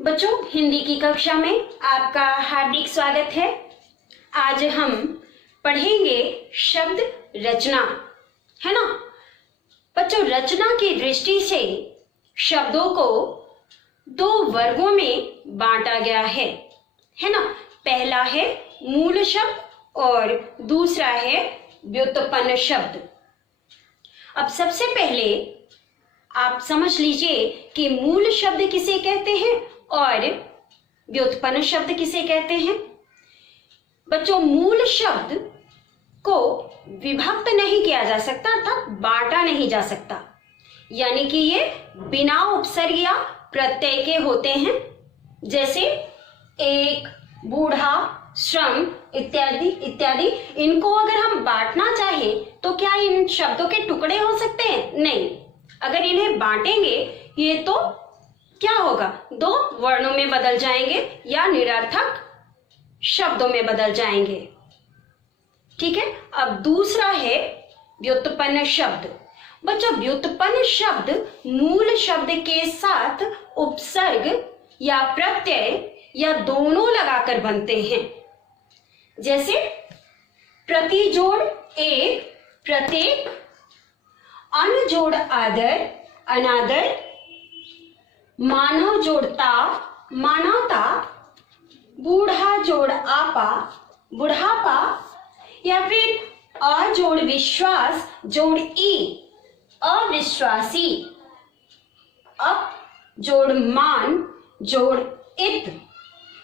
बच्चों, हिंदी की कक्षा में आपका हार्दिक स्वागत है। आज हम पढ़ेंगे शब्द रचना, है ना। बच्चों, रचना की दृष्टि से शब्दों को दो वर्गों में बांटा गया है ना। पहला है मूल शब्द और दूसरा है व्युत्पन्न शब्द। अब सबसे पहले आप समझ लीजिए कि मूल शब्द किसे कहते हैं और व्युत्पन्न शब्द किसे कहते हैं। बच्चों, मूल शब्द को विभक्त नहीं किया जा सकता, अर्थात बांटा नहीं जा सकता, यानी कि ये बिना उपसर्ग या प्रत्यय के होते हैं। जैसे एक, बूढ़ा, श्रम इत्यादि इत्यादि। इनको अगर हम बांटना चाहें तो क्या इन शब्दों के टुकड़े हो सकते हैं? नहीं। अगर इन्हें बांटेंगे ये तो क्या होगा, दो वर्णों में बदल जाएंगे या निरर्थक शब्दों में बदल जाएंगे। ठीक है। अब दूसरा है व्युत्पन्न शब्द। बच्चों, व्युत्पन्न शब्द मूल शब्द के साथ उपसर्ग या प्रत्यय या दोनों लगाकर बनते हैं। जैसे प्रति जोड़ एक, प्रत्येक, अन जोड़ आदर, अनादर, मानव जोड़ता, मानवता, बूढ़ा जोड़ आपा, बुढ़ापा, या फिर अ जोड़ विश्वास जोड़ ई, अविश्वासी, अप जोड़ मान जोड़ इत,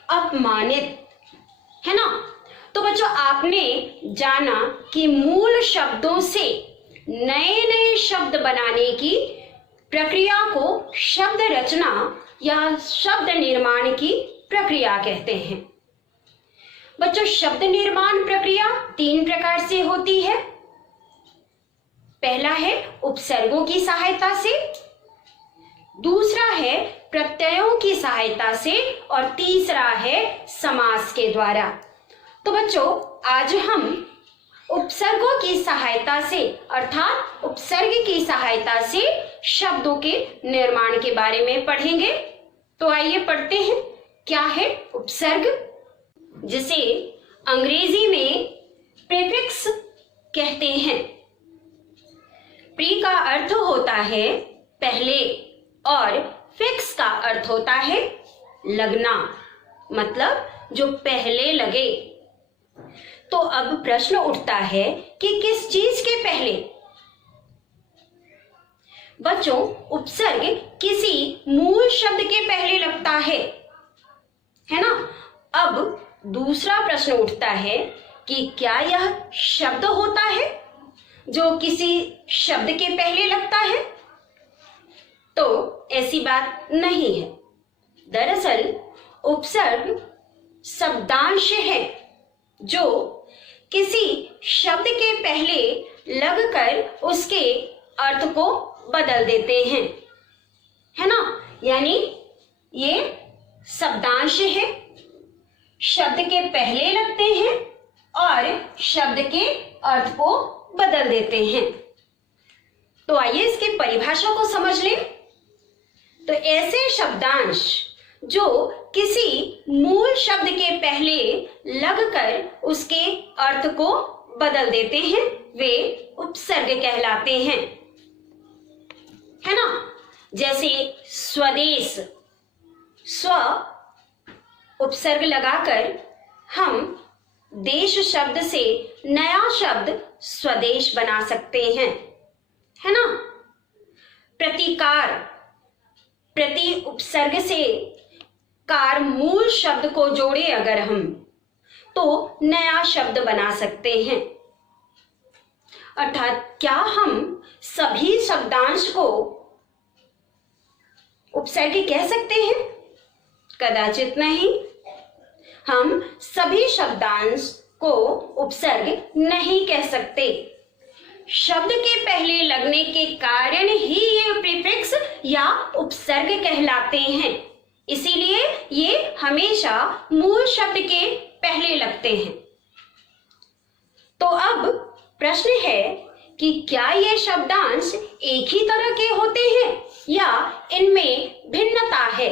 अपमानित, है ना। तो बच्चों, आपने जाना कि मूल शब्दों से नए नए शब्द बनाने की प्रक्रिया को शब्द रचना या शब्द निर्माण की प्रक्रिया कहते हैं। बच्चों, शब्द निर्माण प्रक्रिया तीन प्रकार से होती है। पहला है उपसर्गों की सहायता से, दूसरा है प्रत्ययों की सहायता से और तीसरा है समास के द्वारा। तो बच्चों, आज हम उपसर्गों की सहायता से अर्थात उपसर्ग की सहायता से शब्दों के निर्माण के बारे में पढ़ेंगे। तो आइए पढ़ते हैं, क्या है उपसर्ग, जिसे अंग्रेजी में प्रीफिक्स कहते हैं। प्री का अर्थ होता है पहले और फिक्स का अर्थ होता है लगना, मतलब जो पहले लगे। तो अब प्रश्न उठता है कि किस चीज के पहले। बच्चों, उपसर्ग किसी मूल शब्द के पहले लगता है ना। अब दूसरा प्रश्न उठता है कि क्या यह शब्द होता है जो किसी शब्द के पहले लगता है? तो ऐसी बात नहीं है। दरअसल उपसर्ग शब्दांश है जो किसी शब्द के पहले लगकर उसके अर्थ को बदल देते हैं, है ना। यानी ये शब्दांश है, शब्द के पहले लगते हैं और शब्द के अर्थ को बदल देते हैं। तो आइए इसकी परिभाषा को समझ लें। तो ऐसे शब्दांश जो किसी मूल शब्द के पहले लगकर उसके अर्थ को बदल देते हैं वे उपसर्ग कहलाते हैं, है ना। जैसे स्वदेश, स्व उपसर्ग लगाकर हम देश शब्द से नया शब्द स्वदेश बना सकते हैं, है ना। प्रतिकार, प्रति उपसर्ग से कार मूल शब्द को जोड़े अगर हम तो नया शब्द बना सकते हैं। अर्थात क्या हम सभी शब्दांश को उपसर्ग कह सकते हैं? कदाचित नहीं। हम सभी शब्दांश को उपसर्ग नहीं कह सकते। शब्द के पहले लगने के कारण ही ये प्रीफिक्स या उपसर्ग कहलाते हैं। इसीलिए ये हमेशा मूल शब्द के पहले लगते हैं। तो अब प्रश्न है कि क्या ये शब्दांश एक ही तरह के होते हैं या इनमें भिन्नता है?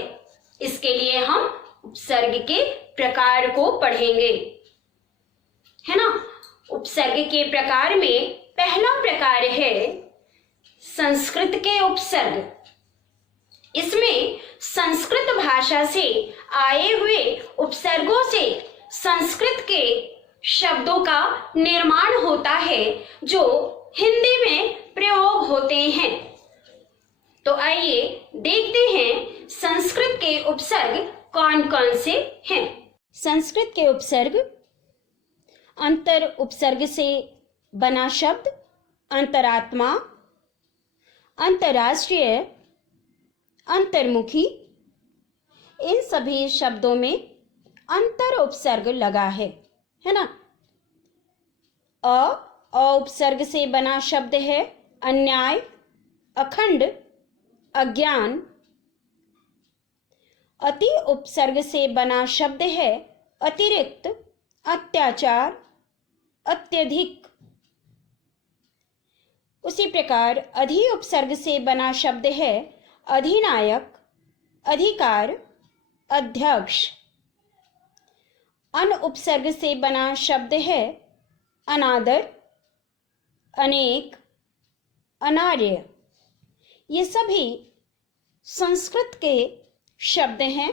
इसके लिए हम उपसर्ग के प्रकार को पढ़ेंगे, है ना। उपसर्ग के प्रकार में पहला प्रकार है संस्कृत के उपसर्ग। इसमें संस्कृत भाषा से आए हुए उपसर्गों से संस्कृत के शब्दों का निर्माण होता है जो हिंदी में प्रयोग होते हैं। तो आइए देखते हैं संस्कृत के उपसर्ग कौन कौन से हैं। संस्कृत के उपसर्ग: अंतर उपसर्ग से बना शब्द अंतरात्मा, अंतर्राष्ट्रीय, अंतर्मुखी। इन सभी शब्दों में अंतर उपसर्ग लगा है ना। अ उपसर्ग से बना शब्द है अन्याय, अखंड, अज्ञान। अति उपसर्ग से बना शब्द है अतिरिक्त, अत्याचार, अत्यधिक। उसी प्रकार अधि उपसर्ग से बना शब्द है अधिनायक, अधिकार, अध्यक्ष। अन उपसर्ग से बना शब्द है अनादर, अनेक, अनार्य। ये सभी संस्कृत के शब्द हैं।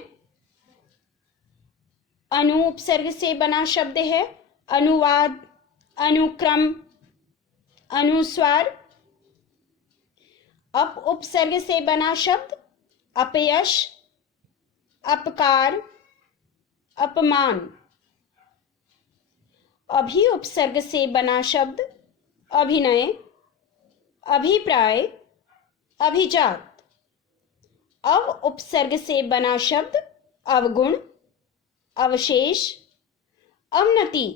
अनु उपसर्ग से बना शब्द है अनुवाद, अनुक्रम, अनुस्वार। अप उपसर्ग से बना शब्द अपयश, अपकार, अपमान। अभि उपसर्ग से बना शब्द अभिनय, अभिप्राय, अभिजात। अव उपसर्ग से बना शब्द अवगुण, अवशेष, अवनति।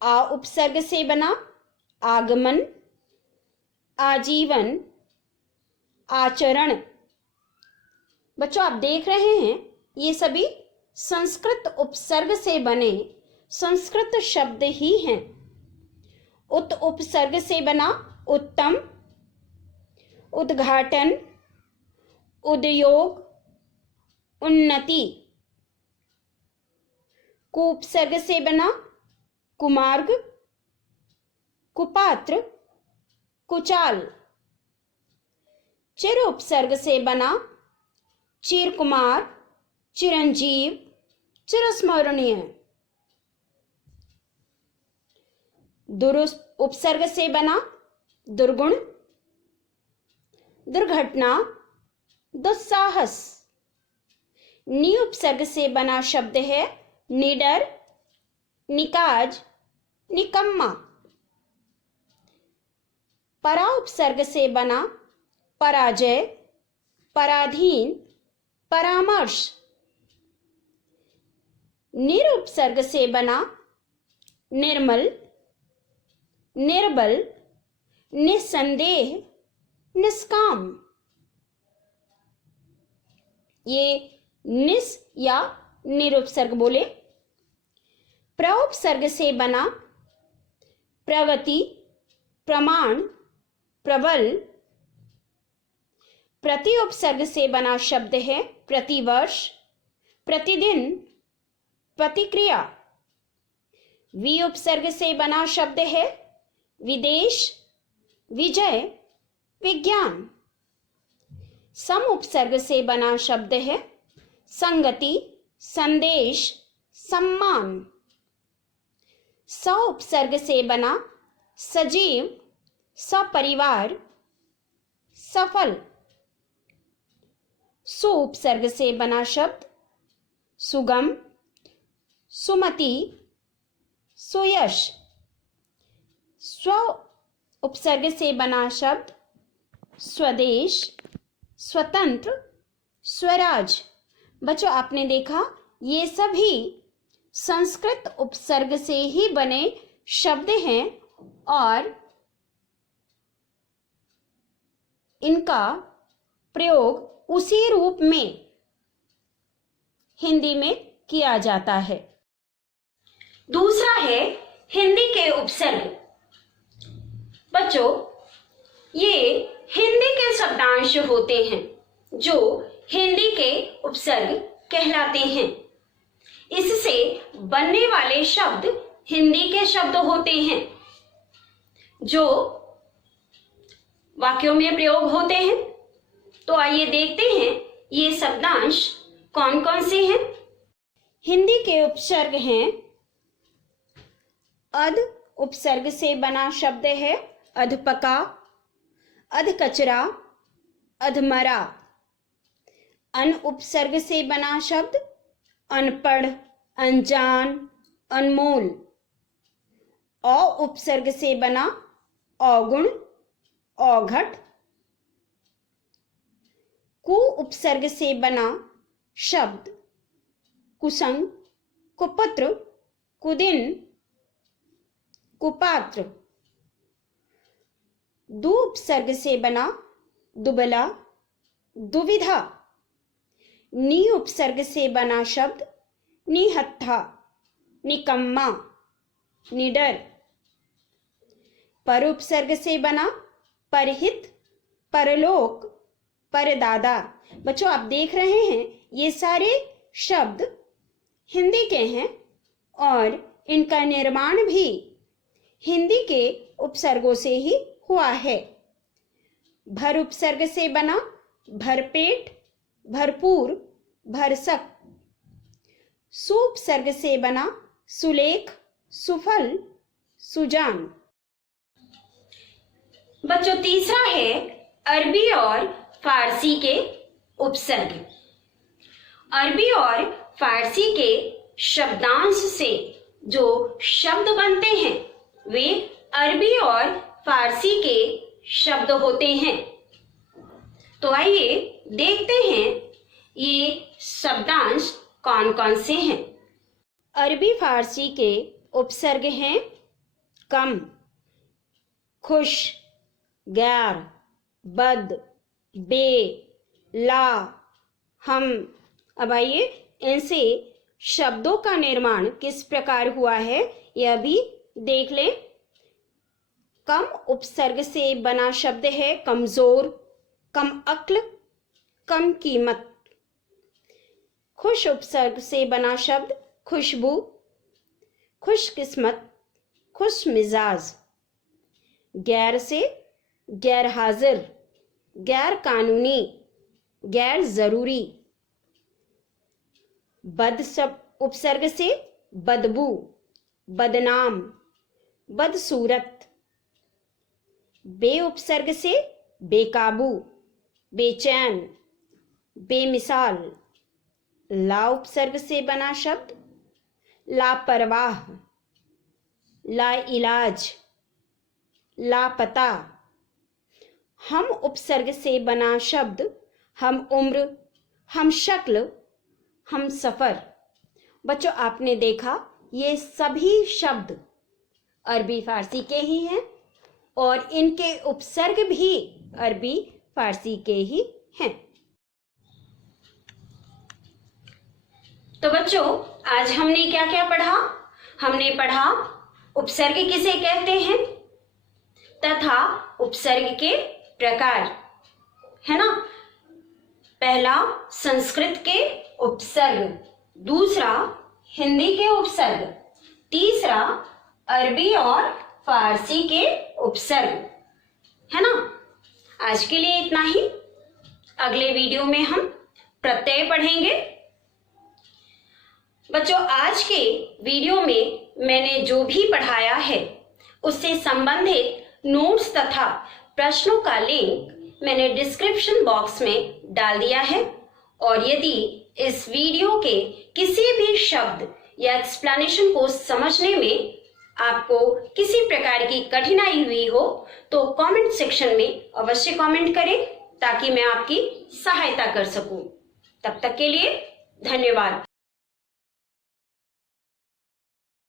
आ उपसर्ग से बना आगमन, आजीवन, आचरण। बच्चों आप देख रहे हैं ये सभी संस्कृत उपसर्ग से बने संस्कृत शब्द ही हैं। उत उपसर्ग से बना उत्तम, उद्घाटन, उद्योग, उन्नति। कु उपसर्ग से बना कुमार्ग, कुपात्र, कुचाल। चिर उपसर्ग से बना चिरकुमार, चिरंजीव, चिरस्मरणीय। दुर उपसर्ग से बना दुर्गुण, दुर्घटना, दुस्साहस। नि उपसर्ग से बना शब्द है निडर, निकाज, निकम्मा। परा उपसर्ग से बना पराजय, पराधीन, परामर्श। निर उपसर्ग से बना निर्मल, निर्बल, निस्संदेह, निष्काम। ये निस या निरुपसर्ग बोले। प्रउपसर्ग से बना प्रगति, प्रमाण, प्रबल। प्रति उपसर्ग से बना शब्द है प्रतिवर्ष, प्रतिदिन, प्रतिक्रिया। वि उपसर्ग से बना शब्द है विदेश, विजय, विज्ञान। सम उपसर्ग से बना शब्द है संगति, संदेश, सम्मान। स उपसर्ग से बना सजीव, सपरिवार, सफल। सु उपसर्ग से बना शब्द सुगम, सुमति, सुयश। स्व उपसर्ग से बना शब्द स्वदेश, स्वतंत्र, स्वराज। बच्चों आपने देखा ये सभी संस्कृत उपसर्ग से ही बने शब्द हैं और इनका प्रयोग उसी रूप में हिंदी में किया जाता है। दूसरा है हिंदी के उपसर्ग। बच्चों ये हिंदी के शब्दांश होते हैं जो हिंदी के उपसर्ग कहलाते हैं। इससे बनने वाले शब्द हिंदी के शब्द होते हैं जो वाक्यों में प्रयोग होते हैं। तो आइए देखते हैं ये शब्दांश कौन कौन से हैं। हिंदी के उपसर्ग हैं अध उपसर्ग से बना शब्द है अधपका, अधकचरा, अधमरा। अन उपसर्ग से बना शब्द अनपढ़, अनजान, अनमोल। अ उपसर्ग से बना अवगुण, अवघट। कु उपसर्ग से बना शब्द कुसंग, कुपुत्र, कुदिन, कुपात्र। दु उपसर्ग से बना दुबला, दुविधा। नी उपसर्ग से बना शब्द निहत्था, निकम्मा, निडर। पर उपसर्ग से बना परहित, परलोक, परदादा। बच्चों आप देख रहे हैं ये सारे शब्द हिंदी के हैं और इनका निर्माण भी हिंदी के उपसर्गों से ही हुआ है। भर उपसर्ग से बना भरपेट, भरपूर, भरसक। सु उपसर्ग से बना सुलेख, सुफल, सुजान। बच्चों तीसरा है अरबी और फारसी के उपसर्ग। अरबी और फारसी के शब्दांश से जो शब्द बनते हैं वे अरबी और फारसी के शब्द होते हैं। तो आइए देखते हैं ये शब्दांश कौन कौन से हैं। अरबी फारसी के उपसर्ग हैं कम, खुश, गैर, बद, बे, ला, हम। अब आइए इनसे शब्दों का निर्माण किस प्रकार हुआ है यह भी देख लें। कम उपसर्ग से बना शब्द है कमजोर, कम अक्ल, कम कीमत। खुश उपसर्ग से बना शब्द खुशबू, खुशकिस्मत, खुश मिजाज। गैर से गैर हाजिर, गैर कानूनी, गैर जरूरी। बद उपसर्ग से बदबू, बदनाम, बदसूरत। बे उपसर्ग से बेकाबू, बेचैन, बेमिसाल। ला उपसर्ग से बना शब्द लापरवाह, लाइलाज, लापता। हम उपसर्ग से बना शब्द हम उम्र, हम शक्ल, हम सफर। बच्चों आपने देखा ये सभी शब्द अरबी फारसी के ही हैं और इनके उपसर्ग भी अरबी फारसी के ही हैं। तो बच्चों आज हमने क्या क्या पढ़ा? हमने पढ़ा उपसर्ग किसे कहते हैं तथा उपसर्ग के प्रकार, है ना। पहला संस्कृत के उपसर्ग, दूसरा हिंदी के उपसर्ग, तीसरा अरबी और फारसी के उपसर्ग, है ना। आज के लिए इतना ही। अगले वीडियो में हम प्रत्यय पढ़ेंगे। बच्चों आज के वीडियो में मैंने जो भी पढ़ाया है उससे संबंधित नोट्स तथा प्रश्नों का लिंक मैंने डिस्क्रिप्शन बॉक्स में डाल दिया है। और यदि इस वीडियो के किसी भी शब्द या एक्सप्लेनेशन को समझने में आपको किसी प्रकार की कठिनाई हुई हो तो कमेंट सेक्शन में अवश्य कमेंट करें ताकि मैं आपकी सहायता कर सकूं। तब तक के लिए धन्यवाद।